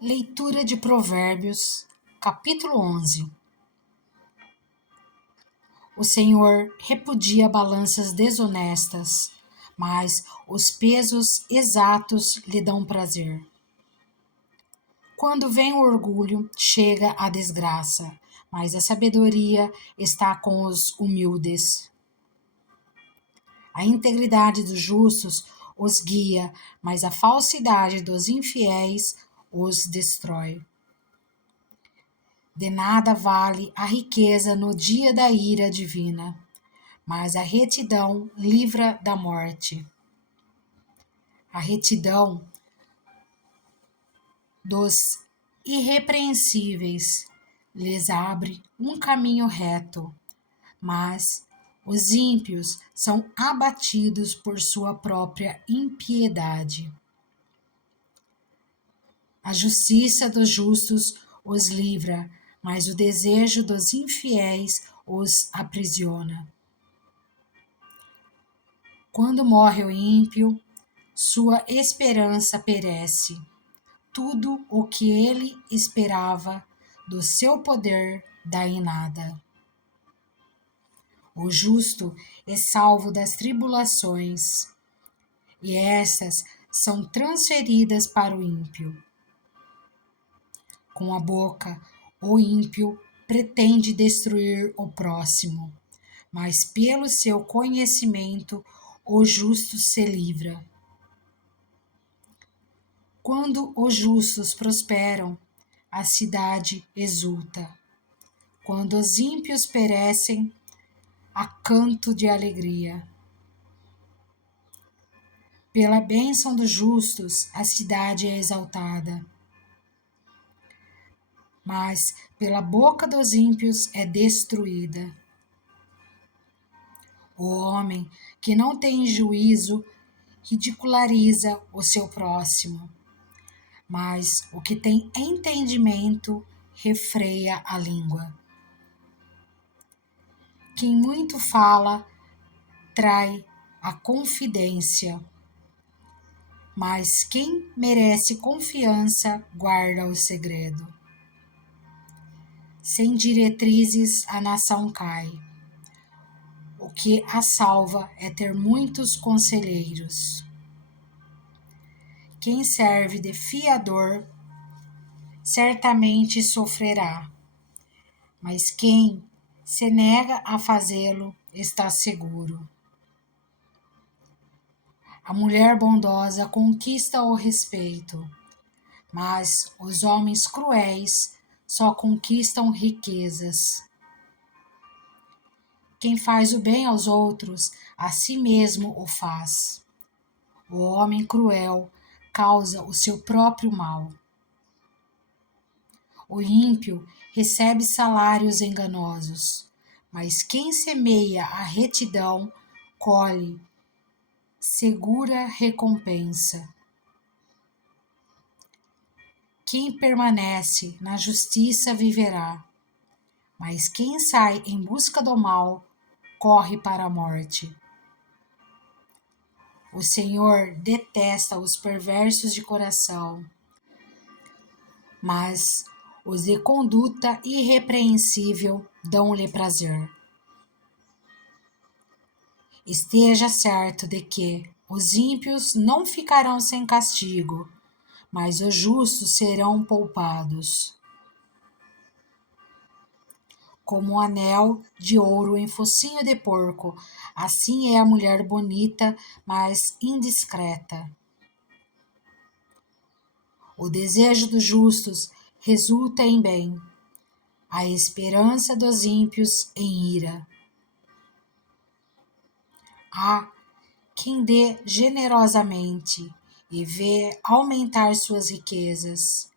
Leitura de Provérbios, capítulo 11. O Senhor repudia balanças desonestas, mas os pesos exatos lhe dão prazer. Quando vem o orgulho, chega a desgraça, mas a sabedoria está com os humildes. A integridade dos justos os guia, mas a falsidade dos infiéis os destrói. De nada vale a riqueza no dia da ira divina, mas a retidão livra da morte. A retidão dos irrepreensíveis lhes abre um caminho reto, mas os ímpios são abatidos por sua própria impiedade. A justiça dos justos os livra, mas o desejo dos infiéis os aprisiona. Quando morre o ímpio, sua esperança perece. Tudo o que ele esperava do seu poder dá em nada. O justo é salvo das tribulações, e essas são transferidas para o ímpio. Com a boca, o ímpio pretende destruir o próximo, mas pelo seu conhecimento o justo se livra. Quando os justos prosperam, a cidade exulta. Quando os ímpios perecem, há canto de alegria. Pela bênção dos justos, a cidade é exaltada, mas pela boca dos ímpios é destruída. O homem que não tem juízo ridiculariza o seu próximo, mas o que tem entendimento refreia a língua. Quem muito fala trai a confidência, mas quem merece confiança guarda o segredo. Sem diretrizes a nação cai. O que a salva é ter muitos conselheiros. Quem serve de fiador certamente sofrerá, mas quem se nega a fazê-lo está seguro. A mulher bondosa conquista o respeito, mas os homens cruéis só conquistam riquezas. Quem faz o bem aos outros, a si mesmo o faz. O homem cruel causa o seu próprio mal. O ímpio recebe salários enganosos, mas quem semeia a retidão colhe segura recompensa. Quem permanece na justiça viverá, mas quem sai em busca do mal corre para a morte. O Senhor detesta os perversos de coração, mas os de conduta irrepreensível dão-lhe prazer. Esteja certo de que os ímpios não ficarão sem castigo, mas os justos serão poupados. Como um anel de ouro em focinho de porco, assim é a mulher bonita, mas indiscreta. O desejo dos justos resulta em bem, a esperança dos ímpios em ira. Há quem dê generosamente e vê aumentar suas riquezas.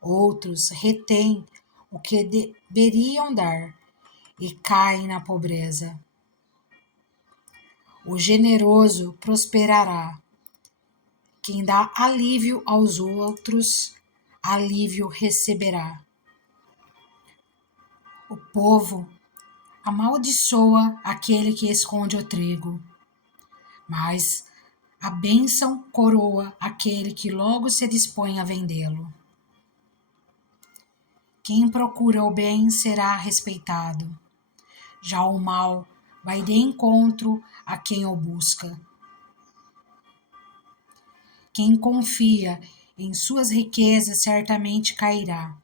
Outros retêm o que deveriam dar e caem na pobreza. O generoso prosperará. Quem dá alívio aos outros, alívio receberá. O povo amaldiçoa aquele que esconde o trigo, mas a bênção coroa aquele que logo se dispõe a vendê-lo. Quem procura o bem será respeitado. Já o mal vai de encontro a quem o busca. Quem confia em suas riquezas certamente cairá,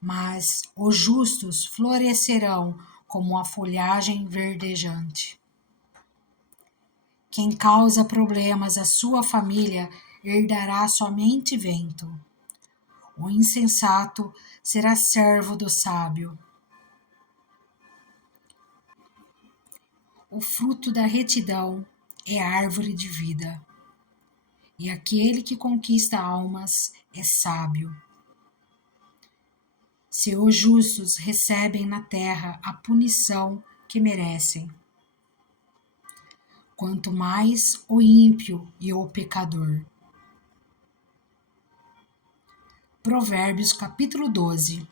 mas os justos florescerão como a folhagem verdejante. Quem causa problemas à sua família herdará somente vento. O insensato será servo do sábio. O fruto da retidão é árvore de vida, e aquele que conquista almas é sábio. Se os justos recebem na terra a punição que merecem, quanto mais o ímpio e o pecador. Provérbios capítulo 12.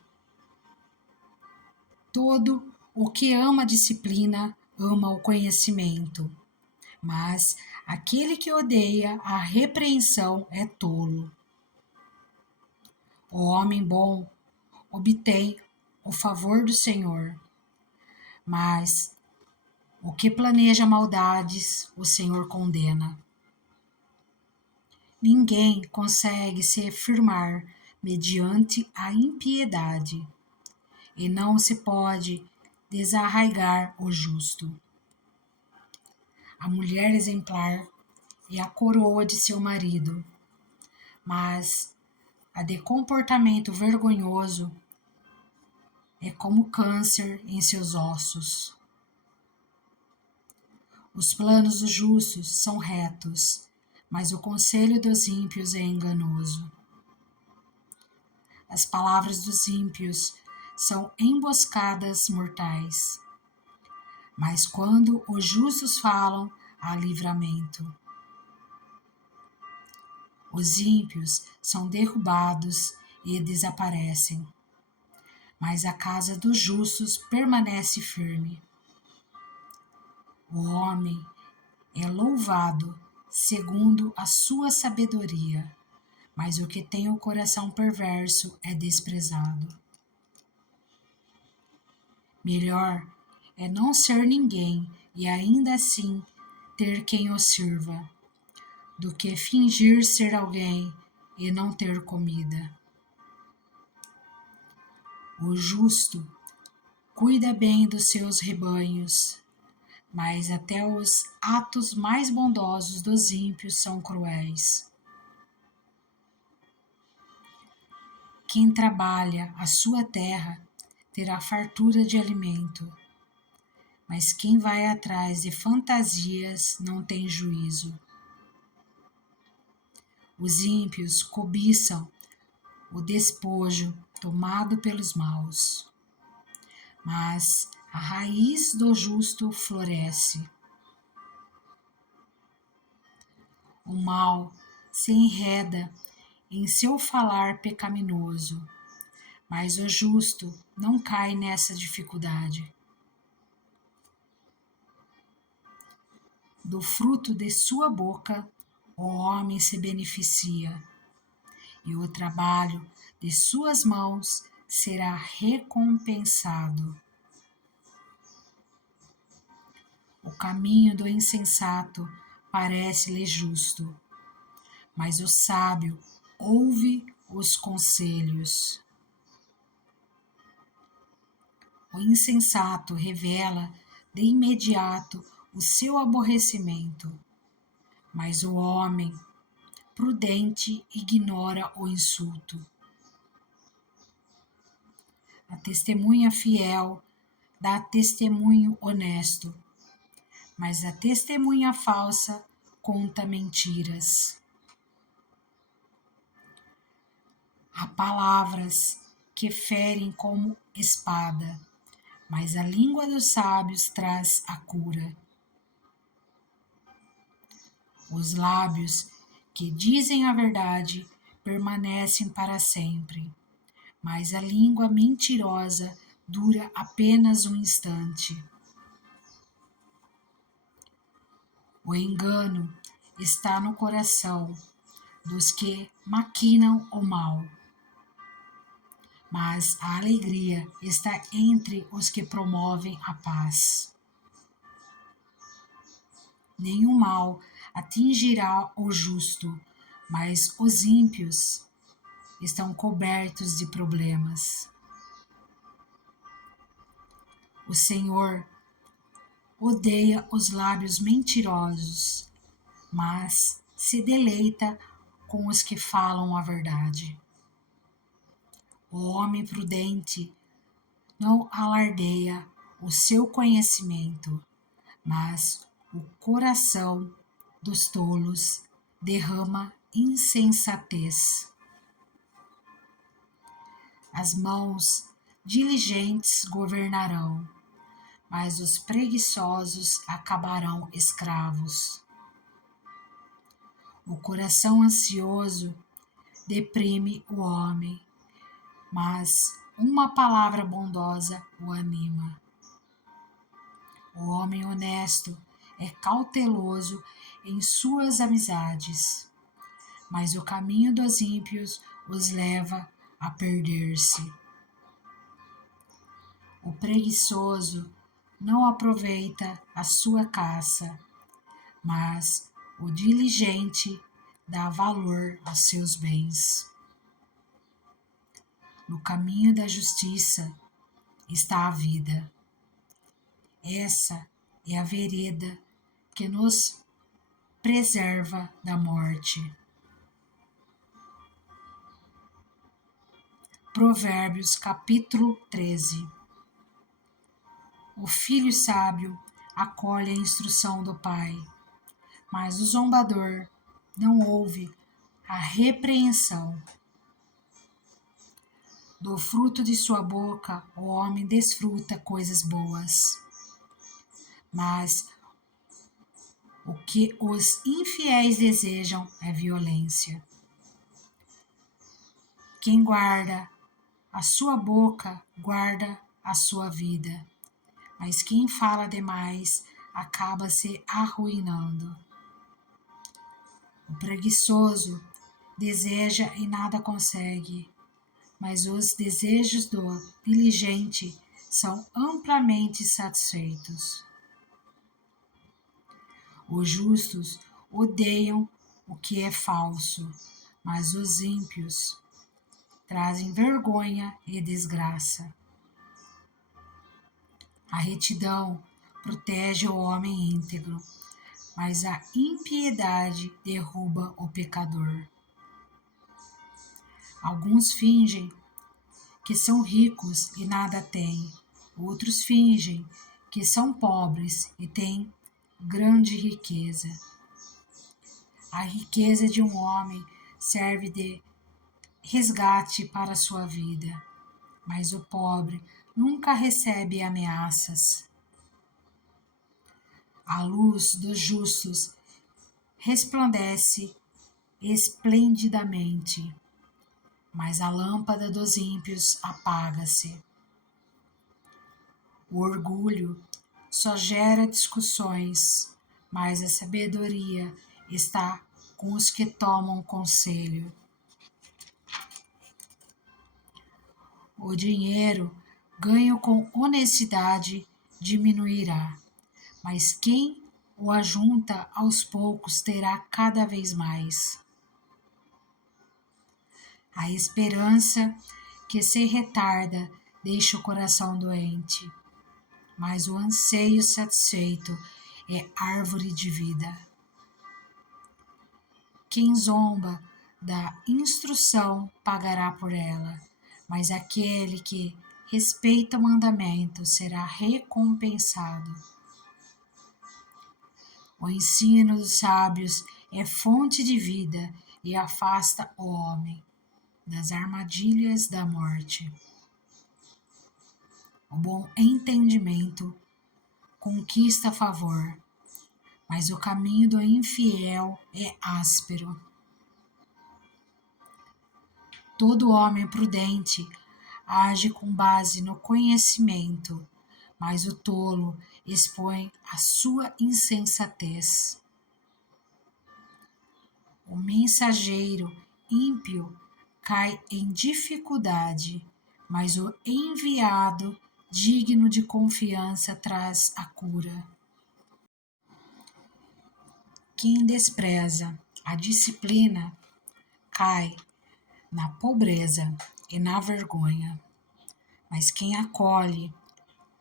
Todo o que ama a disciplina ama o conhecimento, mas aquele que odeia a repreensão é tolo. O homem bom obtém o favor do Senhor, mas o que planeja maldades o Senhor condena. Ninguém consegue se firmar mediante a impiedade, e não se pode desarraigar o justo. A mulher exemplar é a coroa de seu marido, mas a de comportamento vergonhoso é como câncer em seus ossos. Os planos dos justos são retos, mas o conselho dos ímpios é enganoso. As palavras dos ímpios são emboscadas mortais, mas quando os justos falam, há livramento. Os ímpios são derrubados e desaparecem, mas a casa dos justos permanece firme. O homem é louvado segundo a sua sabedoria, mas o que tem o coração perverso é desprezado. Melhor é não ser ninguém e ainda assim ter quem o sirva, do que fingir ser alguém e não ter comida. O justo cuida bem dos seus rebanhos, mas até os atos mais bondosos dos ímpios são cruéis. Quem trabalha a sua terra terá fartura de alimento, mas quem vai atrás de fantasias não tem juízo. Os ímpios cobiçam o despojo tomado pelos maus, mas a raiz do justo floresce. O mal se enreda em seu falar pecaminoso, mas o justo não cai nessa dificuldade. Do fruto de sua boca o homem se beneficia, e o trabalho de suas mãos será recompensado. O caminho do insensato parece-lhe justo, mas o sábio ouve os conselhos. O insensato revela de imediato o seu aborrecimento, mas o homem prudente ignora o insulto. A testemunha fiel dá testemunho honesto, mas a testemunha falsa conta mentiras. Há palavras que ferem como espada, mas a língua dos sábios traz a cura. Os lábios que dizem a verdade permanecem para sempre, mas a língua mentirosa dura apenas um instante. O engano está no coração dos que maquinam o mal, mas a alegria está entre os que promovem a paz. Nenhum mal atingirá o justo, mas os ímpios estão cobertos de problemas. O Senhor odeia os lábios mentirosos, mas se deleita com os que falam a verdade. O homem prudente não alardeia o seu conhecimento, mas o coração dos tolos derrama insensatez. As mãos diligentes governarão, mas os preguiçosos acabarão escravos. O coração ansioso deprime o homem, mas uma palavra bondosa o anima. O homem honesto é cauteloso em suas amizades, mas o caminho dos ímpios os leva a perder-se. O preguiçoso não aproveita a sua caça, mas o diligente dá valor aos seus bens. No caminho da justiça está a vida. Essa é a vereda que nos preserva da morte. Provérbios capítulo 13. O filho sábio acolhe a instrução do pai, mas o zombador não ouve a repreensão. Do fruto de sua boca o homem desfruta coisas boas, mas o que os infiéis desejam é violência. Quem guarda a sua boca guarda a sua vida, mas quem fala demais acaba se arruinando. O preguiçoso deseja e nada consegue, mas os desejos do diligente são amplamente satisfeitos. Os justos odeiam o que é falso, mas os ímpios trazem vergonha e desgraça. A retidão protege o homem íntegro, mas a impiedade derruba o pecador. Alguns fingem que são ricos e nada têm, outros fingem que são pobres e têm grande riqueza. A riqueza de um homem serve de resgate para a sua vida, mas o pobre nunca recebe ameaças. A luz dos justos resplandece esplendidamente, mas a lâmpada dos ímpios apaga-se. O orgulho só gera discussões, mas a sabedoria está com os que tomam conselho. O dinheiro ganho com honestidade diminuirá, mas quem o ajunta aos poucos terá cada vez mais. A esperança que se retarda deixa o coração doente, mas o anseio satisfeito é árvore de vida. Quem zomba da instrução pagará por ela, mas aquele que respeita o mandamento será recompensado. O ensino dos sábios é fonte de vida e afasta o homem das armadilhas da morte. O bom entendimento conquista favor, mas o caminho do infiel é áspero. Todo homem prudente age com base no conhecimento, mas o tolo expõe a sua insensatez. O mensageiro ímpio cai em dificuldade, mas o enviado digno de confiança traz a cura. Quem despreza a disciplina cai na pobreza e na vergonha, mas quem acolhe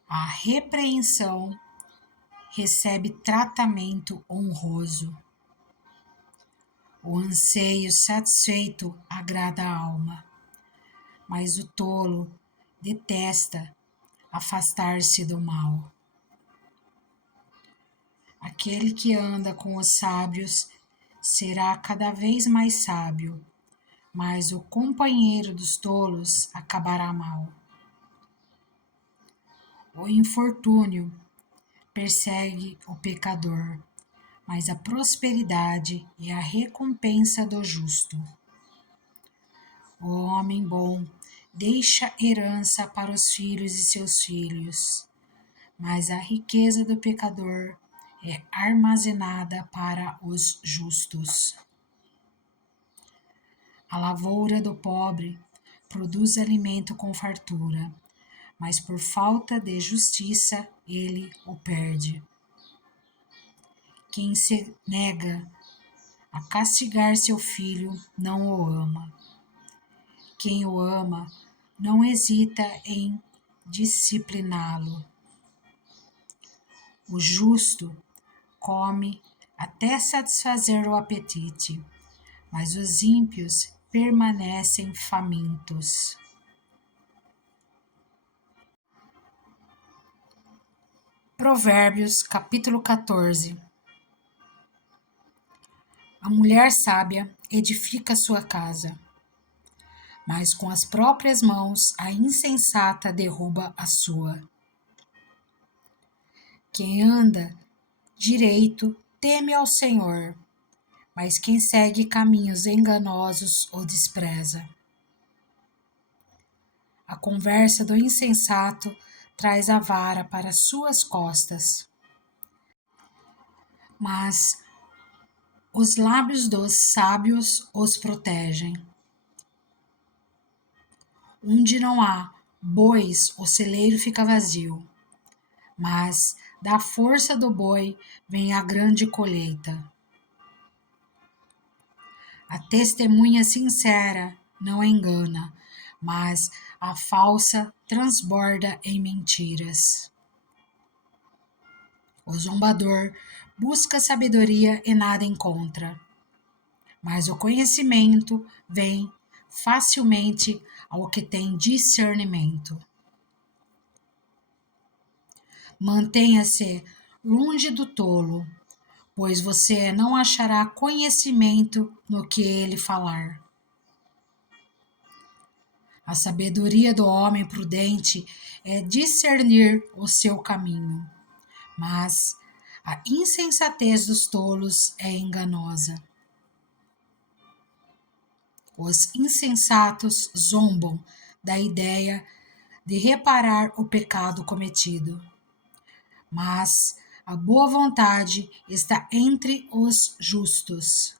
a repreensão recebe tratamento honroso. O anseio satisfeito agrada a alma, mas o tolo detesta afastar-se do mal. Aquele que anda com os sábios será cada vez mais sábio, mas o companheiro dos tolos acabará mal. O infortúnio persegue o pecador, mas a prosperidade é a recompensa do justo. O homem bom deixa herança para os filhos de seus filhos, mas a riqueza do pecador é armazenada para os justos. A lavoura do pobre produz alimento com fartura, mas por falta de justiça ele o perde. Quem se nega a castigar seu filho não o ama. Quem o ama não hesita em discipliná-lo. O justo come até satisfazer o apetite, mas os ímpios permanecem famintos. Provérbios, capítulo 14. A mulher sábia edifica sua casa, mas com as próprias mãos a insensata derruba a sua. Quem anda direito teme ao Senhor, mas quem segue caminhos enganosos o despreza. A conversa do insensato traz a vara para suas costas, mas os lábios dos sábios os protegem. Onde não há bois, o celeiro fica vazio, mas da força do boi vem a grande colheita. A testemunha sincera não engana, mas a falsa transborda em mentiras. O zombador busca sabedoria e nada encontra, mas o conhecimento vem facilmente ao que tem discernimento. Mantenha-se longe do tolo, pois você não achará conhecimento no que ele falar. A sabedoria do homem prudente é discernir o seu caminho, mas a insensatez dos tolos é enganosa. Os insensatos zombam da ideia de reparar o pecado cometido, mas a boa vontade está entre os justos.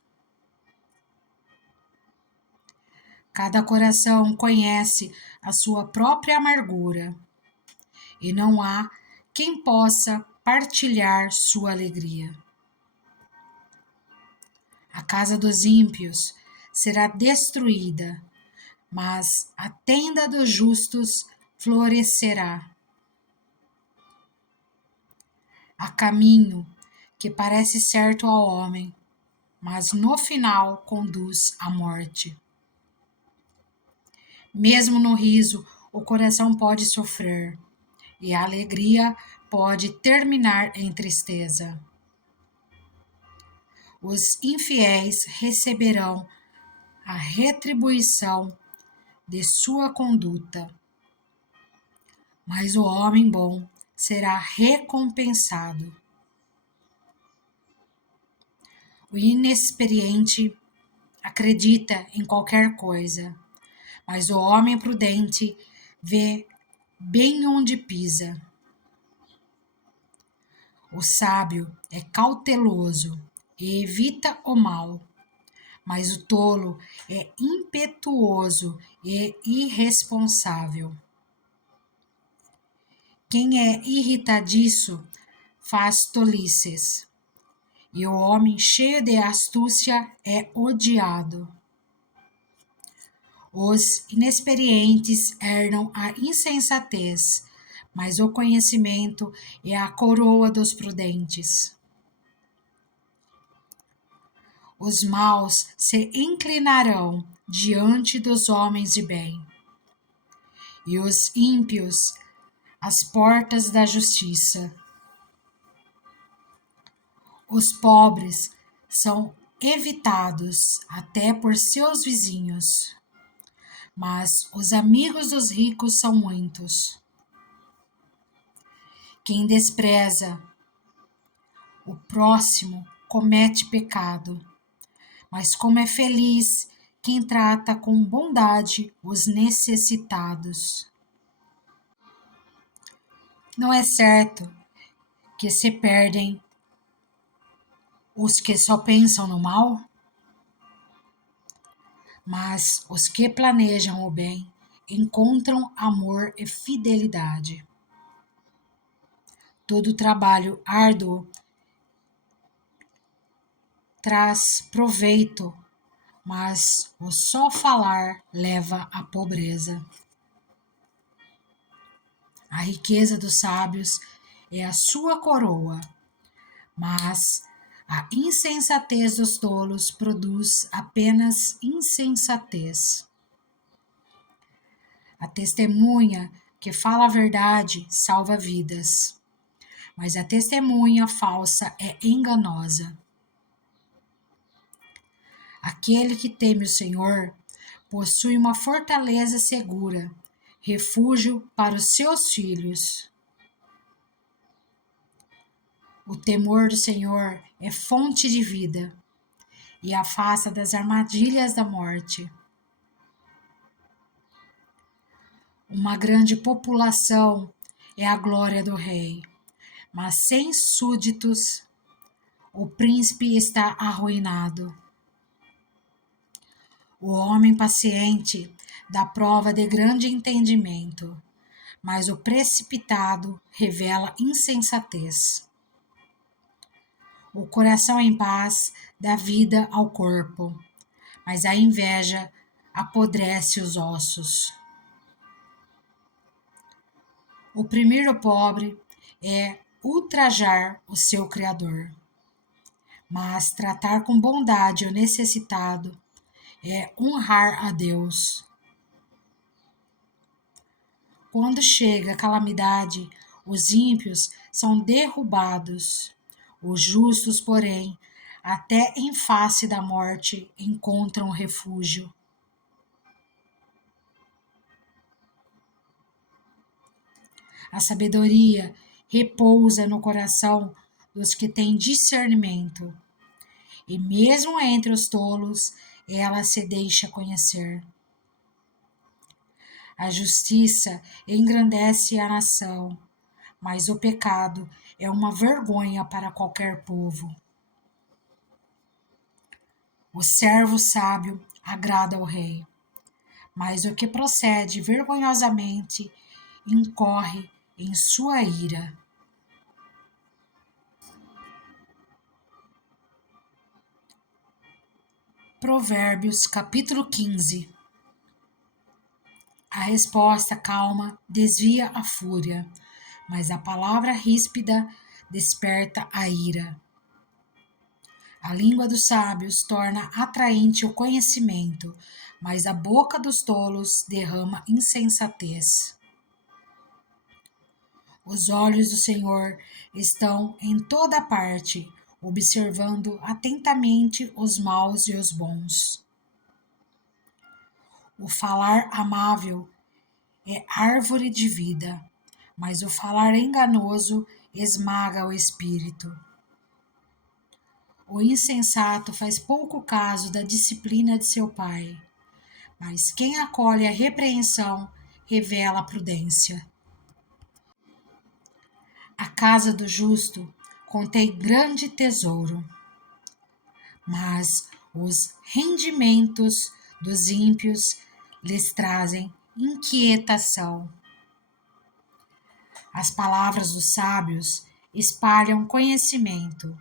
Cada coração conhece a sua própria amargura, e não há quem possa partilhar sua alegria. A casa dos ímpios será destruída, mas a tenda dos justos florescerá. Há caminho que parece certo ao homem, mas no final conduz à morte. Mesmo no riso, o coração pode sofrer, e a alegria pode terminar em tristeza. Os infiéis receberão a retribuição de sua conduta, mas o homem bom será recompensado. O inexperiente acredita em qualquer coisa, mas o homem prudente vê bem onde pisa. O sábio é cauteloso e evita o mal, mas o tolo é impetuoso e irresponsável. Quem é irritadiço faz tolices, e o homem cheio de astúcia é odiado. Os inexperientes herdam a insensatez, mas o conhecimento é a coroa dos prudentes. Os maus se inclinarão diante dos homens de bem, e os ímpios às portas da justiça. Os pobres são evitados até por seus vizinhos, mas os amigos dos ricos são muitos. Quem despreza o próximo comete pecado, mas como é feliz quem trata com bondade os necessitados. Não é certo que se perdem os que só pensam no mal, mas os que planejam o bem encontram amor e fidelidade. Todo trabalho árduo traz proveito, mas o só falar leva à pobreza. A riqueza dos sábios é a sua coroa, mas a insensatez dos tolos produz apenas insensatez. A testemunha que fala a verdade salva vidas, mas a testemunha falsa é enganosa. Aquele que teme o Senhor possui uma fortaleza segura, refúgio para os seus filhos. O temor do Senhor é fonte de vida e afasta das armadilhas da morte. Uma grande população é a glória do rei, mas sem súditos o príncipe está arruinado. O homem paciente dá prova de grande entendimento, mas o precipitado revela insensatez. O coração em paz dá vida ao corpo, mas a inveja apodrece os ossos. Oprimir o pobre é ultrajar o seu Criador, mas tratar com bondade o necessitado é honrar a Deus. Quando chega a calamidade, os ímpios são derrubados. Os justos, porém, até em face da morte, encontram refúgio. A sabedoria repousa no coração dos que têm discernimento, e mesmo entre os tolos, ela se deixa conhecer. A justiça engrandece a nação, mas o pecado é uma vergonha para qualquer povo. O servo sábio agrada ao rei, mas o que procede vergonhosamente incorre em sua ira. Provérbios capítulo 15. A resposta calma desvia a fúria, mas a palavra ríspida desperta a ira. A língua dos sábios torna atraente o conhecimento, mas a boca dos tolos derrama insensatez. Os olhos do Senhor estão em toda parte, observando atentamente os maus e os bons. O falar amável é árvore de vida, mas o falar enganoso esmaga o espírito. O insensato faz pouco caso da disciplina de seu pai, mas quem acolhe a repreensão revela a prudência. A casa do justo contém grande tesouro, mas Os rendimentos dos ímpios lhes trazem inquietação. As palavras dos sábios espalham conhecimento,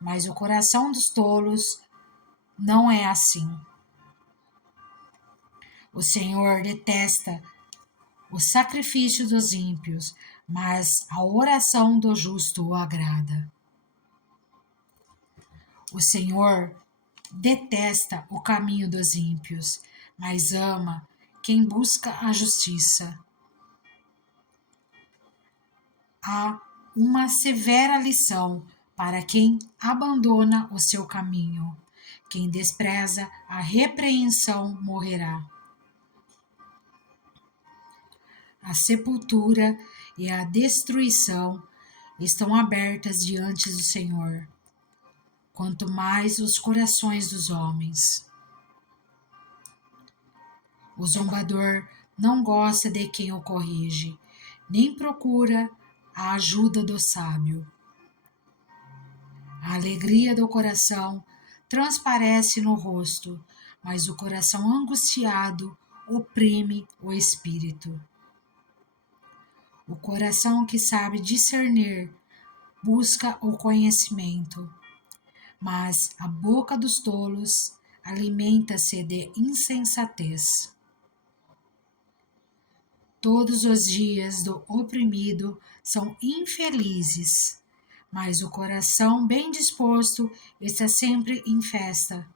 mas o coração dos tolos não é assim. O Senhor detesta o sacrifício dos ímpios, mas a oração do justo o agrada. O Senhor detesta o caminho dos ímpios, mas ama quem busca a justiça. Há uma severa lição para quem abandona o seu caminho. Quem despreza a repreensão morrerá. A sepultura e a destruição estão abertas diante do Senhor, quanto mais os corações dos homens. O zombador não gosta de quem o corrige, nem procura a ajuda do sábio. A alegria do coração transparece no rosto, mas o coração angustiado oprime o espírito. O coração que sabe discernir busca o conhecimento, mas a boca dos tolos alimenta-se de insensatez. Todos os dias do oprimido são infelizes, mas o coração bem disposto está sempre em festa.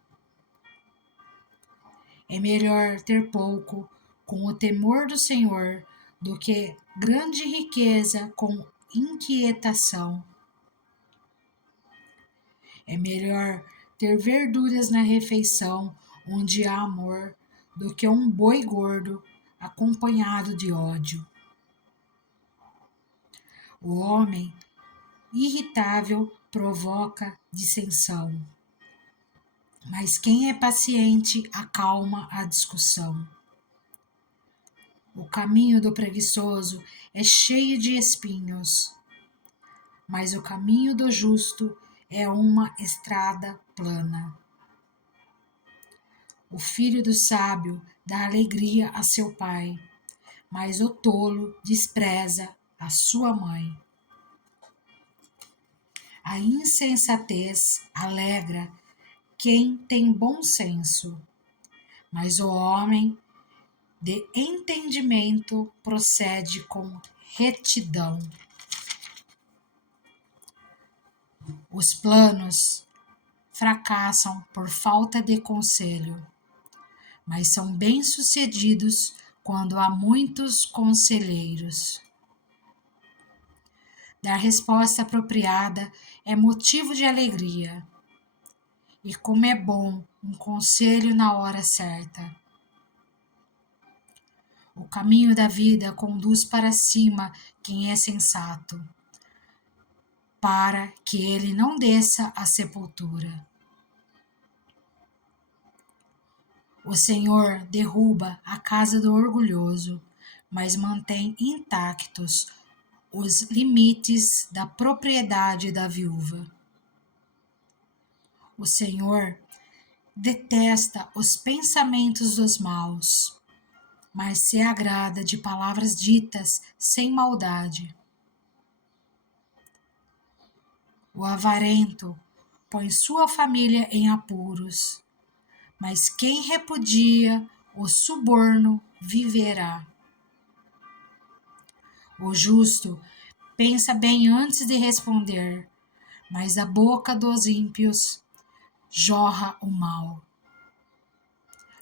É melhor ter pouco com o temor do Senhor do que grande riqueza com inquietação. É melhor ter verduras na refeição onde há amor do que um boi gordo acompanhado de ódio. O homem irritável provoca dissensão, mas quem é paciente acalma a discussão. O caminho do preguiçoso é cheio de espinhos, mas o caminho do justo é uma estrada plana. O filho do sábio dá alegria a seu pai, mas o tolo despreza a sua mãe. A insensatez alegra quem tem bom senso, mas o homem de entendimento procede com retidão. Os planos fracassam por falta de conselho, mas são bem-sucedidos quando há muitos conselheiros. Dar resposta apropriada é motivo de alegria. E como é bom um conselho na hora certa. O caminho da vida conduz para cima quem é sensato, para que ele não desça à sepultura. O Senhor derruba a casa do orgulhoso, mas mantém intactos os limites da propriedade da viúva. O Senhor detesta os pensamentos dos maus, mas se agrada de palavras ditas sem maldade. O avarento põe sua família em apuros, mas quem repudia o suborno viverá. O justo pensa bem antes de responder, mas da boca dos ímpios jorra o mal.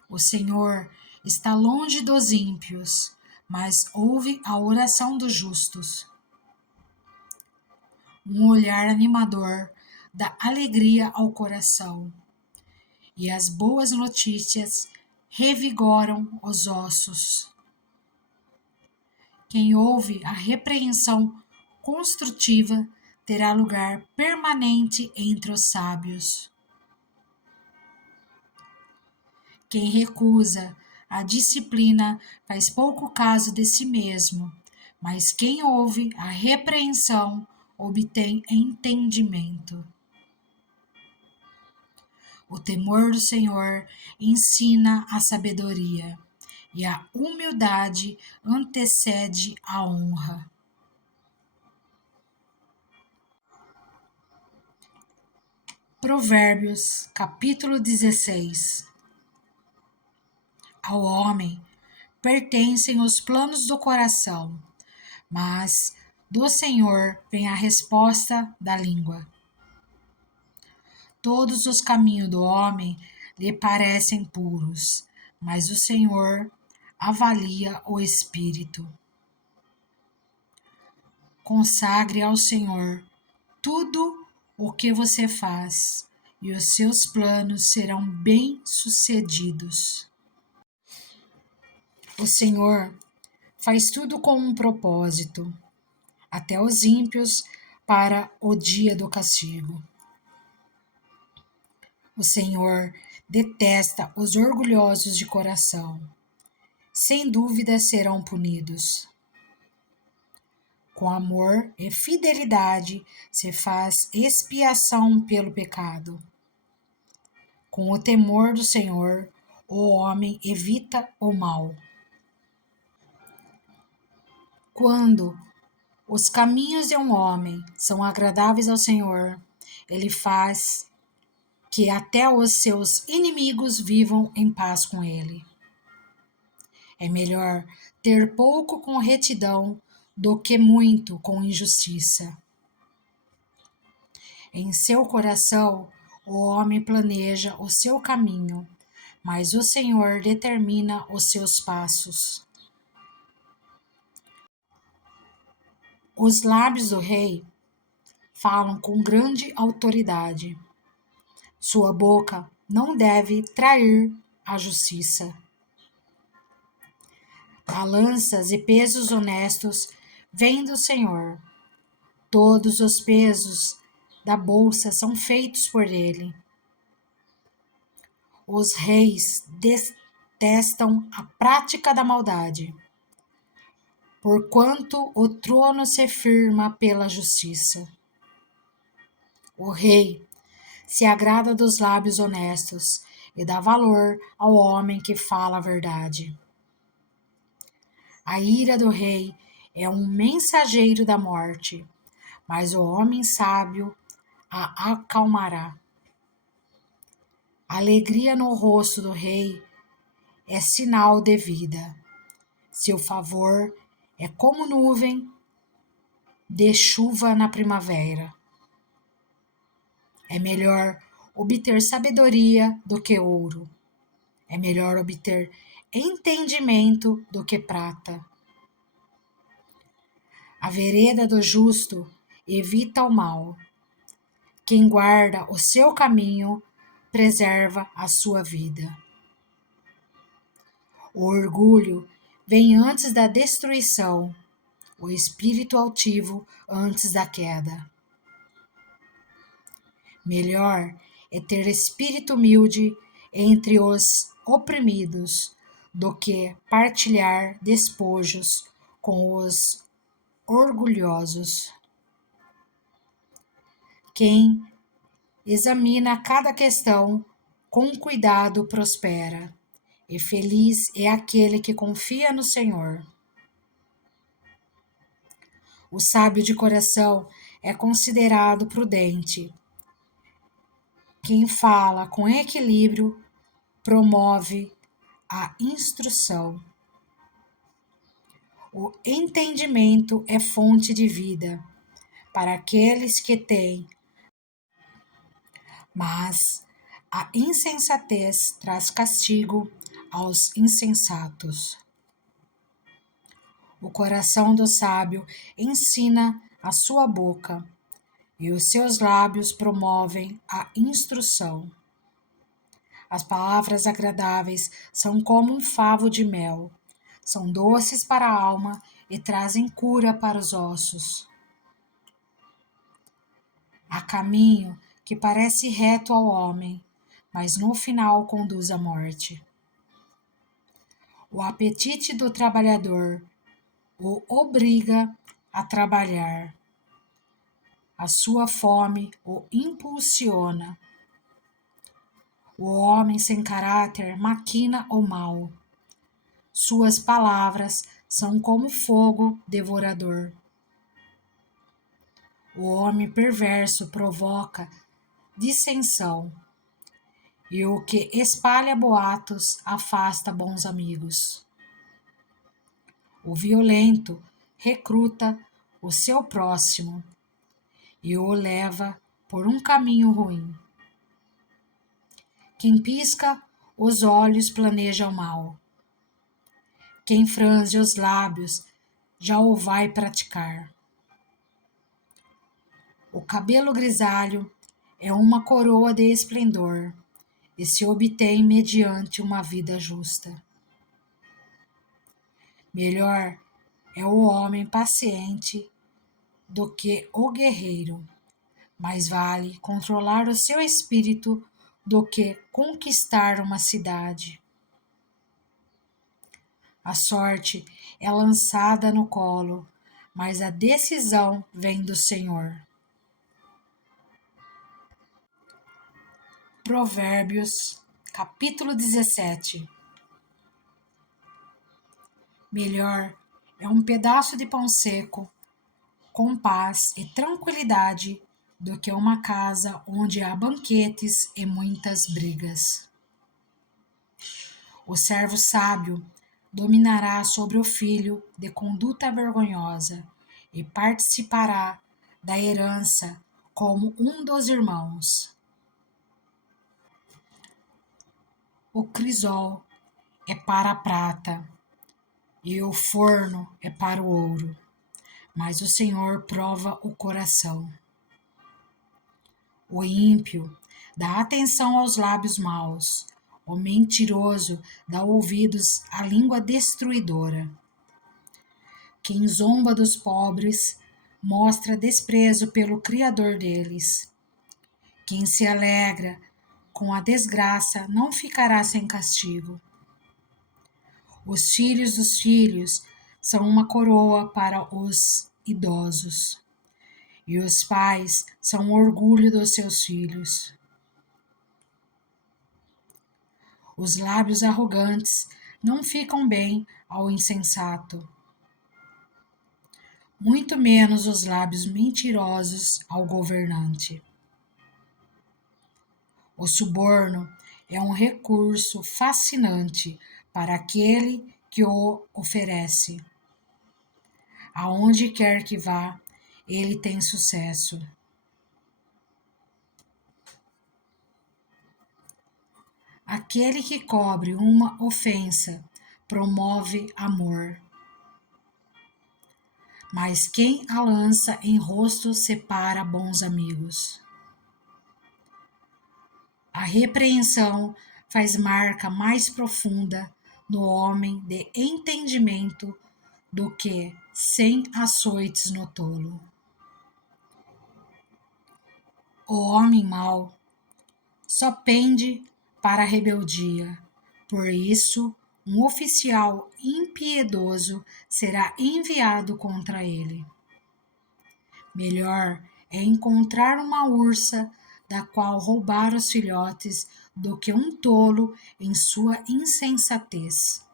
O Senhor está longe dos ímpios, mas ouve a oração dos justos. Um olhar animador dá alegria ao coração, e as boas notícias revigoram os ossos. Quem ouve a repreensão construtiva terá lugar permanente entre os sábios. Quem recusa a disciplina faz pouco caso de si mesmo, mas quem ouve a repreensão obtém entendimento. O temor do Senhor ensina a sabedoria, e a humildade antecede a honra. Provérbios, capítulo 16. Ao homem pertencem os planos do coração, mas do Senhor vem a resposta da língua. Todos os caminhos do homem lhe parecem puros, mas o Senhor avalia o espírito. Consagre ao Senhor tudo o que você faz, e os seus planos serão bem-sucedidos. O Senhor faz tudo com um propósito, até os ímpios para o dia do castigo. O Senhor detesta os orgulhosos de coração. Sem dúvida serão punidos. Com amor e fidelidade se faz expiação pelo pecado. Com o temor do Senhor, o homem evita o mal. Quando os caminhos de um homem são agradáveis ao Senhor, ele faz que até os seus inimigos vivam em paz com ele. É melhor ter pouco com retidão do que muito com injustiça. Em seu coração, o homem planeja o seu caminho, mas o Senhor determina os seus passos. Os lábios do rei falam com grande autoridade. Sua boca não deve trair a justiça. Balanças e pesos honestos vêm do Senhor. Todos os pesos da bolsa são feitos por ele. Os reis detestam a prática da maldade, porquanto o trono se firma pela justiça. O rei se agrada dos lábios honestos e dá valor ao homem que fala a verdade. A ira do rei é um mensageiro da morte, mas o homem sábio a acalmará. A alegria no rosto do rei é sinal de vida. Seu favor é como nuvem de chuva na primavera. É melhor obter sabedoria do que ouro. É melhor obter entendimento do que prata. A vereda do justo evita o mal. Quem guarda o seu caminho preserva a sua vida. O orgulho vem antes da destruição, o espírito altivo antes da queda. Melhor é ter espírito humilde entre os oprimidos do que partilhar despojos com os orgulhosos. Quem examina cada questão com cuidado prospera, e feliz é aquele que confia no Senhor. O sábio de coração é considerado prudente. Quem fala com equilíbrio promove a instrução. O entendimento é fonte de vida para aqueles que têm, mas a insensatez traz castigo aos insensatos. O coração do sábio ensina a sua boca, e os seus lábios promovem a instrução. As palavras agradáveis são como um favo de mel, são doces para a alma e trazem cura para os ossos. Há caminho que parece reto ao homem, mas no final conduz à morte. O apetite do trabalhador o obriga a trabalhar. A sua fome o impulsiona. O homem sem caráter maquina o mal. Suas palavras são como fogo devorador. O homem perverso provoca dissensão, e o que espalha boatos afasta bons amigos. O violento recruta o seu próximo e o leva por um caminho ruim. Quem pisca os olhos planeja o mal. Quem franze os lábios já o vai praticar. O cabelo grisalho é uma coroa de esplendor e se obtém mediante uma vida justa. Melhor é o homem paciente do que o guerreiro. Mais vale controlar o seu espírito do que conquistar uma cidade. A sorte é lançada no colo, mas a decisão vem do Senhor. Provérbios, capítulo 17. Melhor é um pedaço de pão seco, com paz e tranquilidade, do que uma casa onde há banquetes e muitas brigas. O servo sábio dominará sobre o filho de conduta vergonhosa e participará da herança como um dos irmãos. O crisol é para a prata e o forno é para o ouro, mas o Senhor prova o coração. O ímpio dá atenção aos lábios maus, o mentiroso dá ouvidos à língua destruidora. Quem zomba dos pobres mostra desprezo pelo Criador deles. Quem se alegra com a desgraça não ficará sem castigo. Os filhos dos filhos são uma coroa para os idosos, e os pais são o orgulho dos seus filhos. Os lábios arrogantes não ficam bem ao insensato, muito menos os lábios mentirosos ao governante. O suborno é um recurso fascinante para aquele que o oferece. Aonde quer que vá, ele tem sucesso. Aquele que cobre uma ofensa promove amor. Mas quem a lança em rosto separa bons amigos. A repreensão faz marca mais profunda no homem de entendimento do que 100 açoites no tolo. O homem mau só pende para a rebeldia, por isso um oficial impiedoso será enviado contra ele. Melhor é encontrar uma ursa da qual roubar os filhotes do que um tolo em sua insensatez.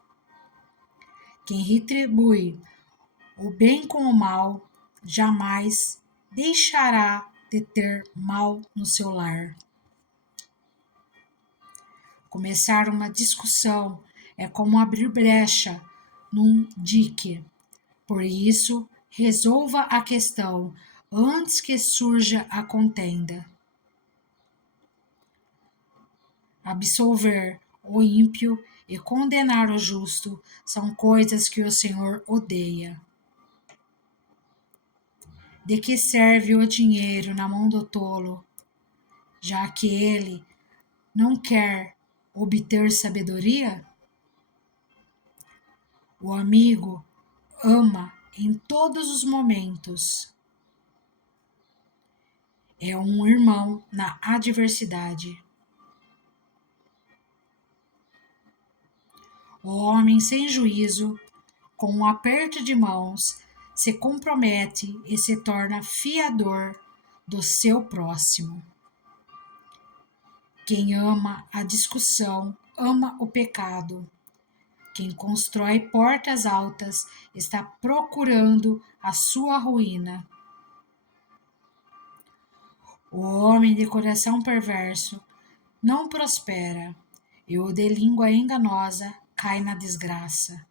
Quem retribui o bem com o mal jamais deixará de ter mal no seu lar. Começar uma discussão é como abrir brecha num dique. Por isso, resolva a questão antes que surja a contenda. Absolver o ímpio e condenar o justo são coisas que o Senhor odeia. De que serve o dinheiro na mão do tolo, já que ele não quer obter sabedoria? O amigo ama em todos os momentos. É um irmão na adversidade. O homem sem juízo, com um aperto de mãos, se compromete e se torna fiador do seu próximo. Quem ama a discussão, ama o pecado. Quem constrói portas altas está procurando a sua ruína. O homem de coração perverso não prospera, e o de língua enganosa cai na desgraça.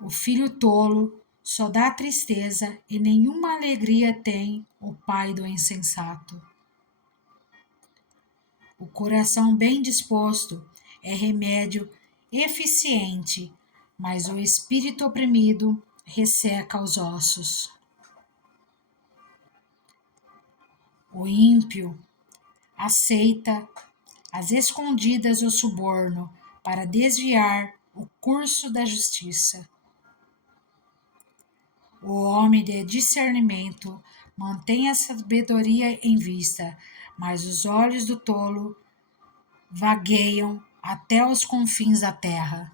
O filho tolo só dá tristeza e nenhuma alegria tem o pai do insensato. O coração bem disposto é remédio eficiente, mas o espírito oprimido resseca os ossos. O ímpio aceita às escondidas o suborno para desviar o curso da justiça. O homem de discernimento mantém a sabedoria em vista, mas os olhos do tolo vagueiam até os confins da terra.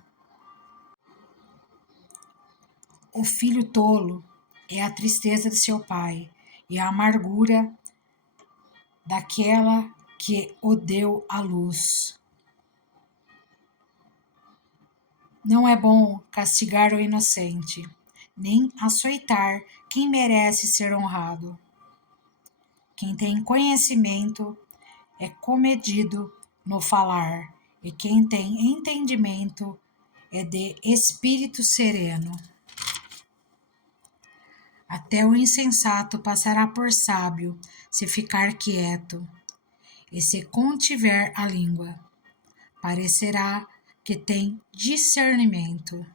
O filho tolo é a tristeza de seu pai e a amargura daquela que o deu à luz. Não é bom castigar o inocente, nem açoitar quem merece ser honrado. Quem tem conhecimento é comedido no falar, e quem tem entendimento é de espírito sereno. Até o insensato passará por sábio se ficar quieto, e se contiver a língua, parecerá que tem discernimento.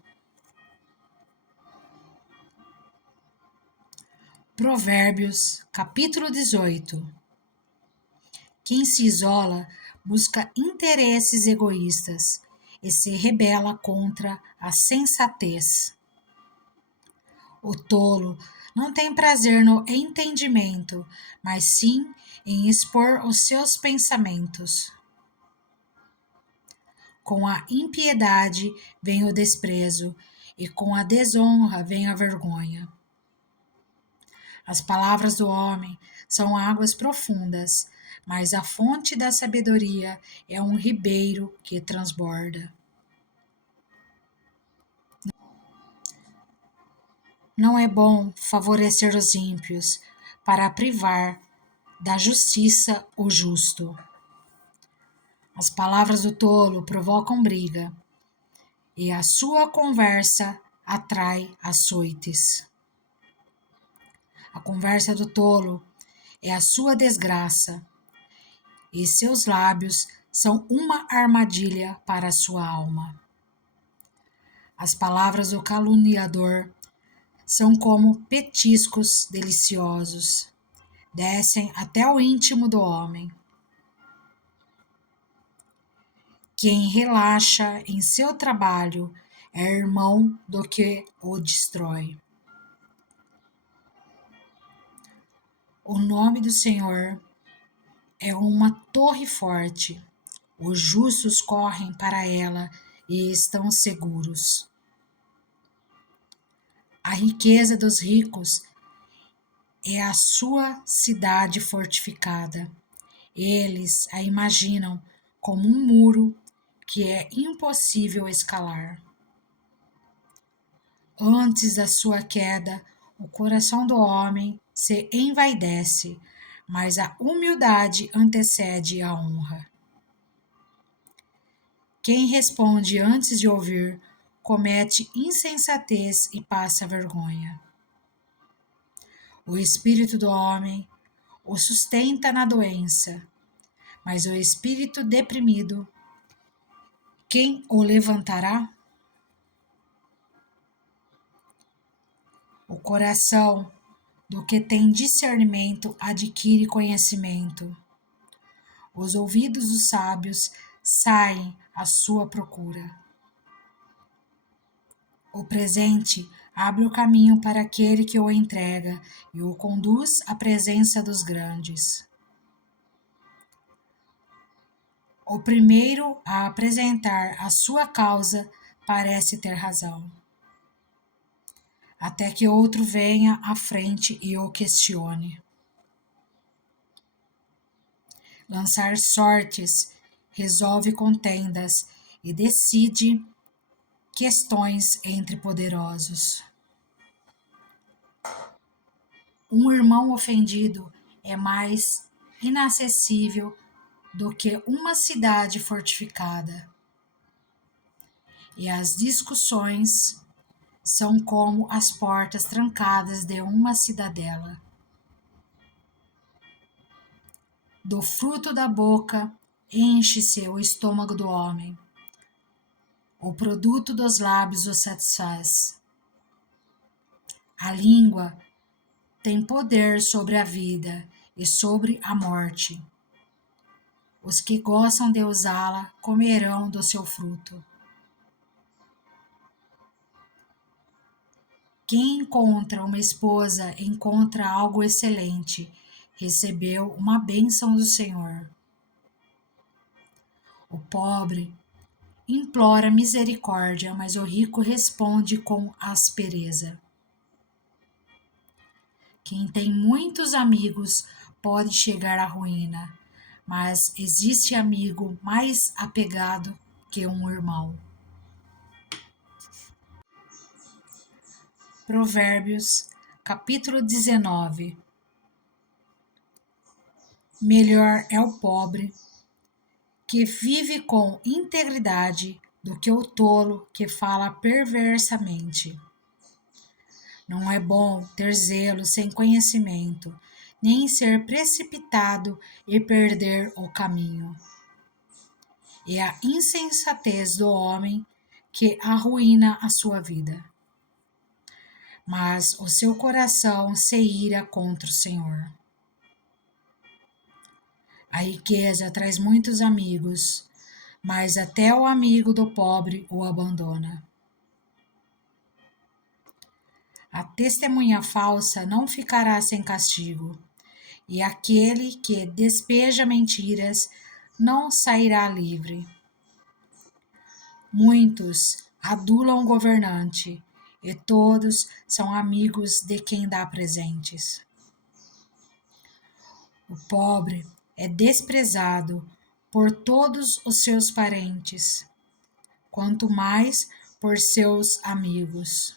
Provérbios, capítulo 18. Quem se isola busca interesses egoístas e se rebela contra a sensatez. O tolo não tem prazer no entendimento, mas sim em expor os seus pensamentos. Com a impiedade vem o desprezo, e com a desonra vem a vergonha. As palavras do homem são águas profundas, mas a fonte da sabedoria é um ribeiro que transborda. Não é bom favorecer os ímpios para privar da justiça o justo. As palavras do tolo provocam briga, e a sua conversa atrai açoites. A conversa do tolo é a sua desgraça, e seus lábios são uma armadilha para a sua alma. As palavras do caluniador são como petiscos deliciosos, descem até o íntimo do homem. Quem relaxa em seu trabalho é irmão do que o destrói. O nome do Senhor é uma torre forte. Os justos correm para ela e estão seguros. A riqueza dos ricos é a sua cidade fortificada. Eles a imaginam como um muro que é impossível escalar. Antes da sua queda, o coração do homem se envaidece, mas a humildade antecede a honra. Quem responde antes de ouvir comete insensatez e passa vergonha. O espírito do homem o sustenta na doença, mas o espírito deprimido, quem o levantará? O coração do que tem discernimento adquire conhecimento. Os ouvidos dos sábios saem à sua procura. O presente abre o caminho para aquele que o entrega e o conduz à presença dos grandes. O primeiro a apresentar a sua causa parece ter razão, até que outro venha à frente e o questione. lançar sortes, resolve contendas e decide questões entre poderosos. Um irmão ofendido é mais inacessível do que uma cidade fortificada. E as discussões são como as portas trancadas de uma cidadela. Do fruto da boca enche-se o estômago do homem. O produto dos lábios o satisfaz. A língua tem poder sobre a vida e sobre a morte. Os que gostam de usá-la comerão do seu fruto. Quem encontra uma esposa encontra algo excelente, recebeu uma bênção do Senhor. O pobre implora misericórdia, mas o rico responde com aspereza. Quem tem muitos amigos pode chegar à ruína, mas existe amigo mais apegado que um irmão. Provérbios, capítulo 19. Melhor é o pobre que vive com integridade do que o tolo que fala perversamente. Não é bom ter zelo sem conhecimento, nem ser precipitado e perder o caminho. É a insensatez do homem que arruína a sua vida, mas o seu coração se ira contra o Senhor. A riqueza traz muitos amigos, mas até o amigo do pobre o abandona. A testemunha falsa não ficará sem castigo, e aquele que despeja mentiras não sairá livre. Muitos adulam o governante, e todos são amigos de quem dá presentes. O pobre é desprezado por todos os seus parentes, quanto mais por seus amigos.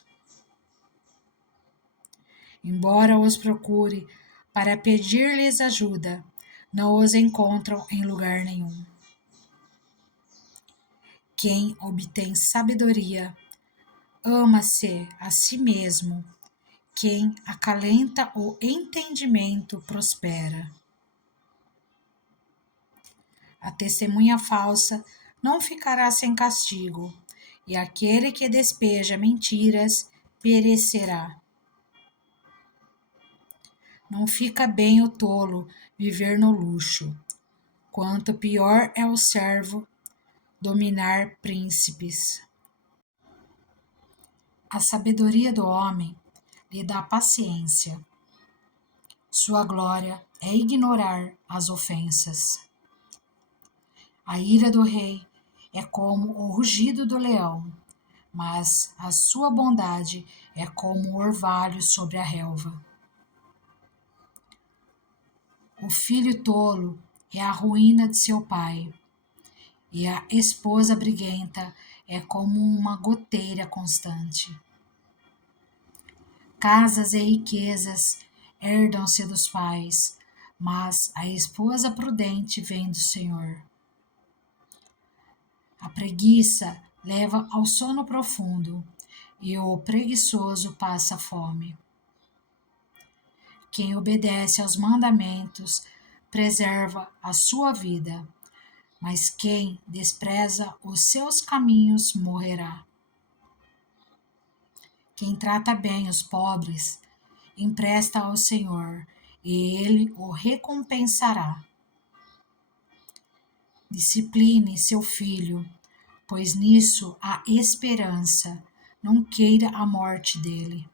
Embora os procure para pedir-lhes ajuda, não os encontram em lugar nenhum. Quem obtém sabedoria ama-se a si mesmo. Quem acalenta o entendimento prospera. A testemunha falsa não ficará sem castigo, e aquele que despeja mentiras perecerá. Não fica bem o tolo viver no luxo, quanto pior é o servo dominar príncipes. A sabedoria do homem lhe dá paciência. Sua glória é ignorar as ofensas. A ira do rei é como o rugido do leão, mas a sua bondade é como o orvalho sobre a relva. O filho tolo é a ruína de seu pai, e a esposa briguenta é como uma goteira constante. Casas e riquezas herdam-se dos pais, mas a esposa prudente vem do Senhor. A preguiça leva ao sono profundo, e o preguiçoso passa fome. Quem obedece aos mandamentos preserva a sua vida, mas quem despreza os seus caminhos morrerá. Quem trata bem os pobres empresta ao Senhor, e ele o recompensará. Discipline seu filho, pois nisso há esperança, não queira a morte dele.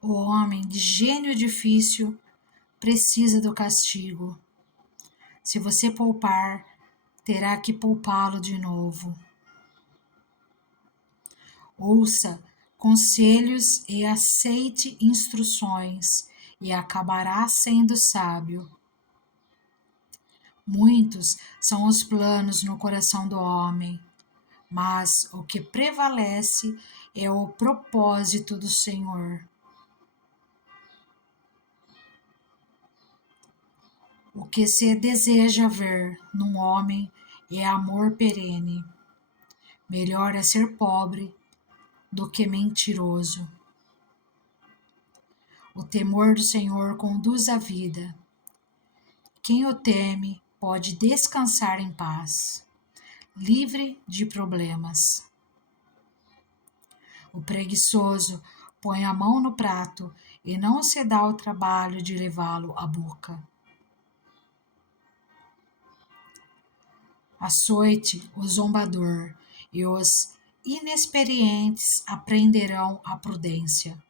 O homem de gênio difícil precisa do castigo. Se você poupar, terá que poupá-lo de novo. Ouça conselhos e aceite instruções, e acabará sendo sábio. Muitos são os planos no coração do homem, mas o que prevalece é o propósito do Senhor. O que se deseja ver num homem é amor perene. Melhor é ser pobre do que mentiroso. O temor do Senhor conduz à vida. Quem o teme pode descansar em paz, livre de problemas. O preguiçoso põe a mão no prato e não se dá o trabalho de levá-lo à boca. Açoite o zombador, e os inexperientes aprenderão a prudência.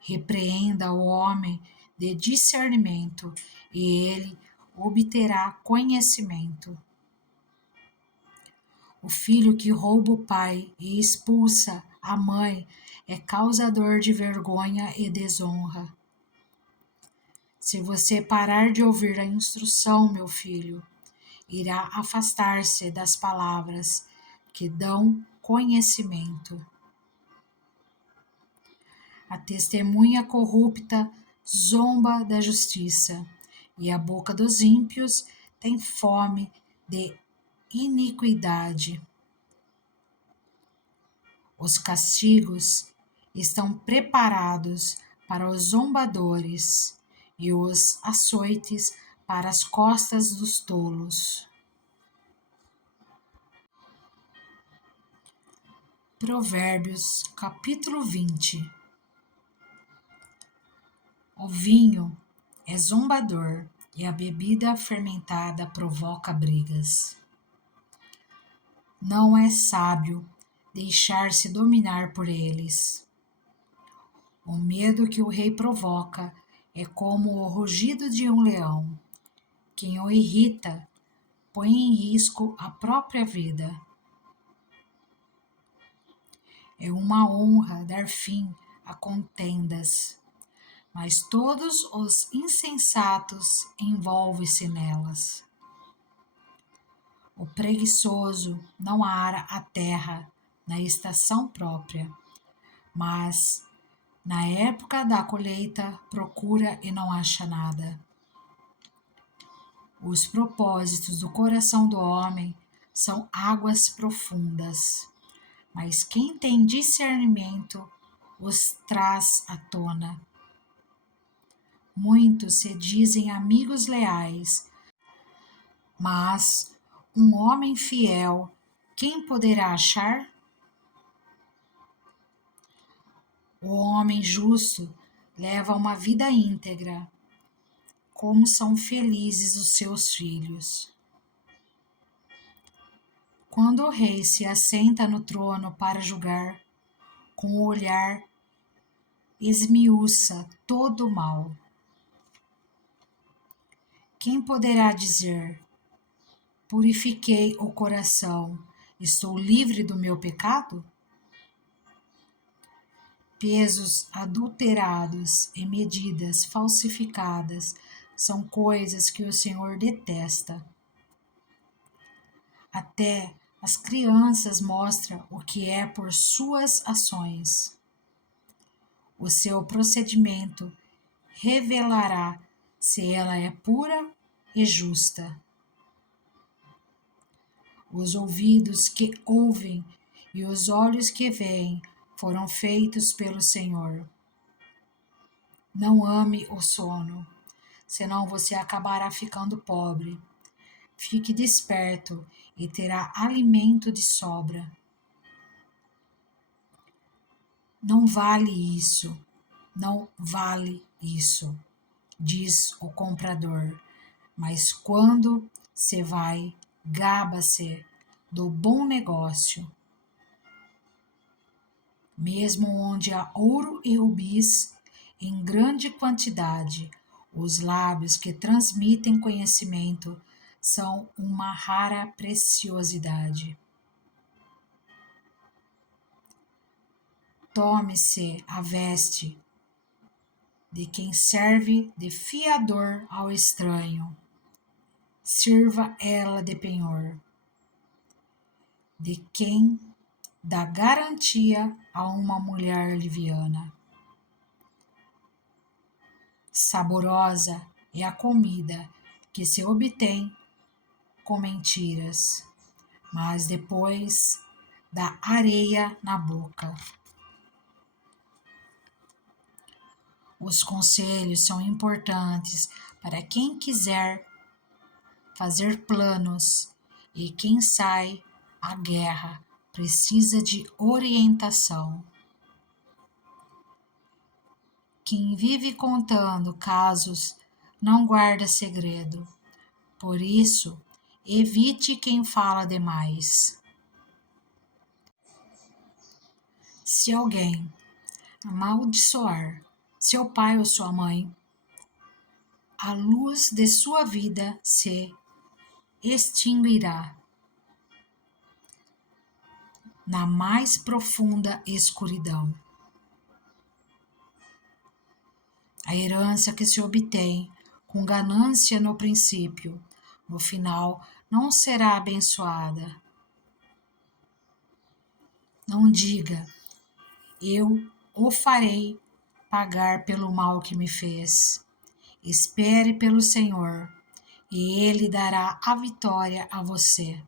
Repreenda o homem de discernimento, e ele obterá conhecimento. O filho que rouba o pai e expulsa a mãe é causador de vergonha e desonra. Se você parar de ouvir a instrução, meu filho, irá afastar-se das palavras que dão conhecimento. A testemunha corrupta zomba da justiça, e a boca dos ímpios tem fome de iniquidade. Os castigos estão preparados para os zombadores e os açoites para as costas dos tolos. Provérbios, capítulo 20. O vinho é zombador e a bebida fermentada provoca brigas. Não é sábio deixar-se dominar por eles. O medo que o rei provoca é como o rugido de um leão. Quem o irrita põe em risco a própria vida. É uma honra dar fim a contendas, mas todos os insensatos envolvem-se nelas. O preguiçoso não ara a terra na estação própria, mas na época da colheita procura e não acha nada. Os propósitos do coração do homem são águas profundas, mas quem tem discernimento os traz à tona. Muitos se dizem amigos leais, mas um homem fiel, quem poderá achar? O homem justo leva uma vida íntegra. Como são felizes os seus filhos. Quando o rei se assenta no trono para julgar, com o olhar esmiuça todo o mal. Quem poderá dizer: purifiquei o coração, estou livre do meu pecado? Pesos adulterados e medidas falsificadas são coisas que o Senhor detesta. Até as crianças mostram o que é por suas ações. O seu procedimento revelará se ela é pura e justa. Os ouvidos que ouvem e os olhos que veem foram feitos pelo Senhor. Não ame o sono, senão você acabará ficando pobre. Fique desperto e terá alimento de sobra. Não vale isso, não vale isso, diz o comprador. Mas quando se vai, gaba-se do bom negócio. Mesmo onde há ouro e rubis em grande quantidade, os lábios que transmitem conhecimento são uma rara preciosidade. Tome-se a veste de quem serve de fiador ao estranho. Sirva ela de penhor, de quem dá garantia a uma mulher liviana. Saborosa é a comida que se obtém com mentiras, mas depois dá areia na boca. Os conselhos são importantes para quem quiser fazer planos, e quem sai à guerra precisa de orientação. Quem vive contando casos não guarda segredo. Por isso, evite quem fala demais. Se alguém amaldiçoar seu pai ou sua mãe, a luz de sua vida se extinguirá na mais profunda escuridão. A herança que se obtém com ganância no princípio, no final não será abençoada. Não diga, eu o farei pagar pelo mal que me fez. Espere pelo Senhor, e Ele dará a vitória a você.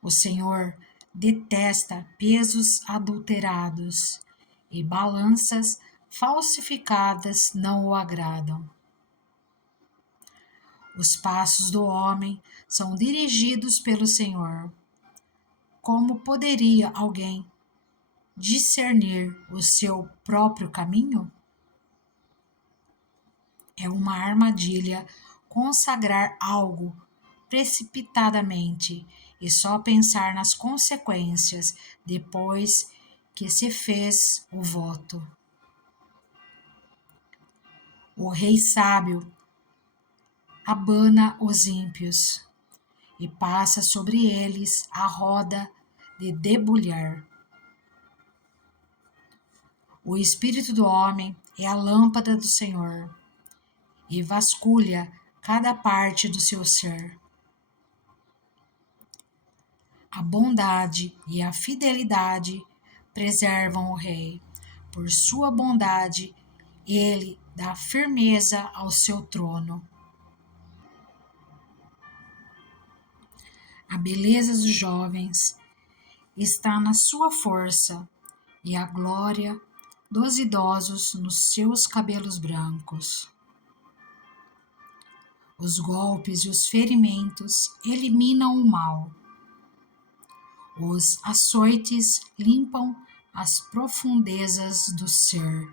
O Senhor detesta pesos adulterados, e balanças falsificadas não o agradam. Os passos do homem são dirigidos pelo Senhor. Como poderia alguém discernir o seu próprio caminho? É uma armadilha consagrar algo precipitadamente e só pensar nas consequências depois que se fez o voto. O rei sábio abana os ímpios e passa sobre eles a roda de debulhar. O espírito do homem é a lâmpada do Senhor e vasculha cada parte do seu ser. A bondade e a fidelidade preservam o rei. Por sua bondade, ele dá firmeza ao seu trono. A beleza dos jovens está na sua força, e a glória dos idosos nos seus cabelos brancos. Os golpes e os ferimentos eliminam o mal. Os açoites limpam as profundezas do ser.